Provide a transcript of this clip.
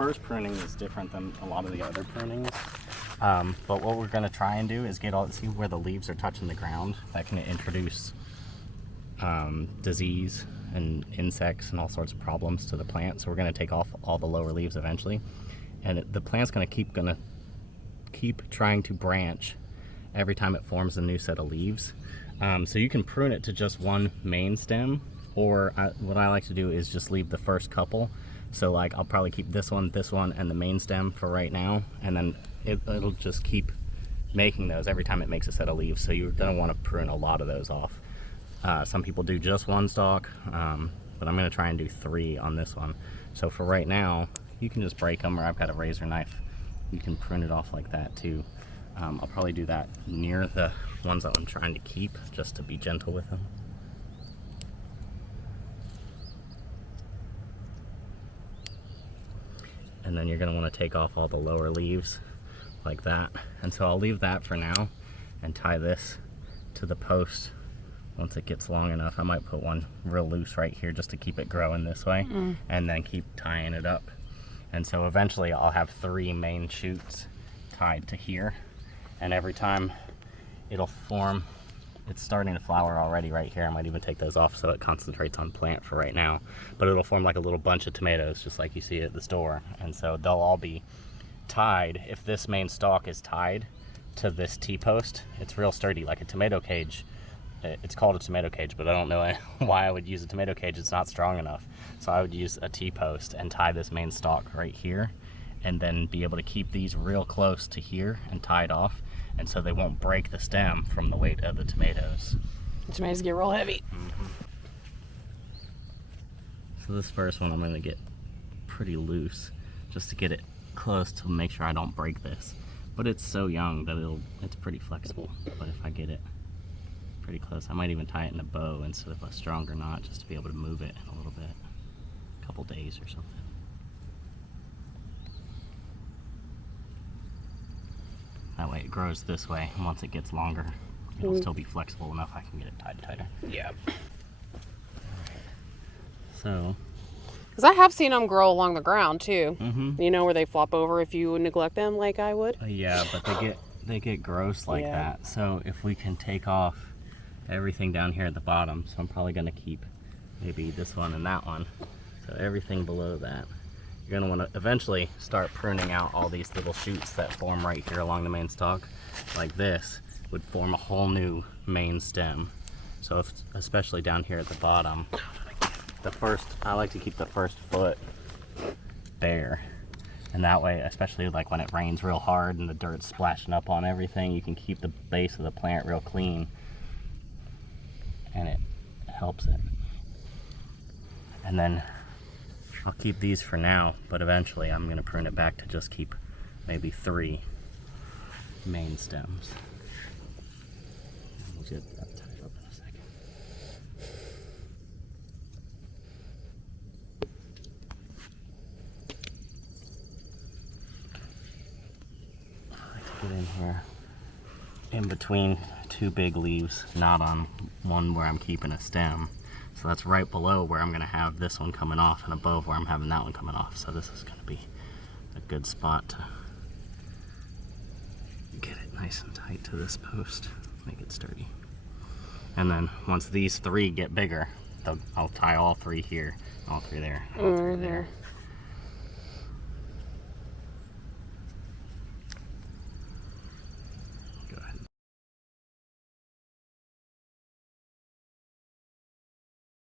first pruning is different than a lot of the other prunings. But what we're going to try and do is see where the leaves are touching the ground. That can introduce disease and insects and all sorts of problems to the plant. So we're going to take off all the lower leaves eventually, and the plant's going to keep trying to branch every time it forms a new set of leaves. So you can prune it to just one main stem, or what I like to do is just leave the first couple. So like I'll probably keep this one, and the main stem for right now, and then it'll just keep making those every time it makes a set of leaves. So you're going to want to prune a lot of those off. Some people do just one stalk, but I'm going to try and do 3 on this one. So for right now, you can just break them, or I've got a razor knife. You can prune it off like that too. I'll probably do that near the ones that I'm trying to keep, just to be gentle with them. And then you're going to want to take off all the lower leaves like that. And so I'll leave that for now and tie this to the post once it gets long enough. I might put one real loose right here just to keep it growing this way, and then keep tying it up. And so eventually I'll have 3 main shoots tied to here, and every time it'll form, it's starting to flower already right here. I might even take those off so it concentrates on plant for right now, but it'll form like a little bunch of tomatoes just like you see at the store. And so they'll all be tied. If this main stalk is tied to this T-post, it's real sturdy, like a tomato cage. It's called a tomato cage, but I don't know why I would use a tomato cage. It's not strong enough. So I would use a T-post and tie this main stalk right here, and then be able to keep these real close to here and tie it off, and so they won't break the stem from the weight of the tomatoes. The tomatoes get real heavy. So this first one I'm going to get pretty loose just to get it close to make sure I don't break this. But it's so young that it's pretty flexible. But if I get it pretty close, I might even tie it in a bow instead of a stronger knot, just to be able to move it in a little bit, a couple days or something. That way it grows this way, and once it gets longer, it'll still be flexible enough I can get it tied tighter. Yeah. So, because I have seen them grow along the ground too. You know, where they flop over if you neglect them like I would. Yeah, but they get gross like that. So if we can take off everything down here at the bottom, so I'm probably going to keep maybe this one and that one. So everything below that. You're going to want to eventually start pruning out all these little shoots that form right here along the main stalk. Like this would form a whole new main stem. So especially down here at the bottom, I like to keep the first foot bare. And that way, especially like when it rains real hard and the dirt's splashing up on everything, you can keep the base of the plant real clean, and it helps it. And then I'll keep these for now, but eventually I'm going to prune it back to just keep maybe 3 main stems. We'll get that tied up in a second. I like to get in here in between 2 big leaves, not on one where I'm keeping a stem. So that's right below where I'm going to have this one coming off, and above where I'm having that one coming off. So this is going to be a good spot to get it nice and tight to this post, make it sturdy. And then once these 3 get bigger, I'll tie all 3 here, all 3 there, all 3 there.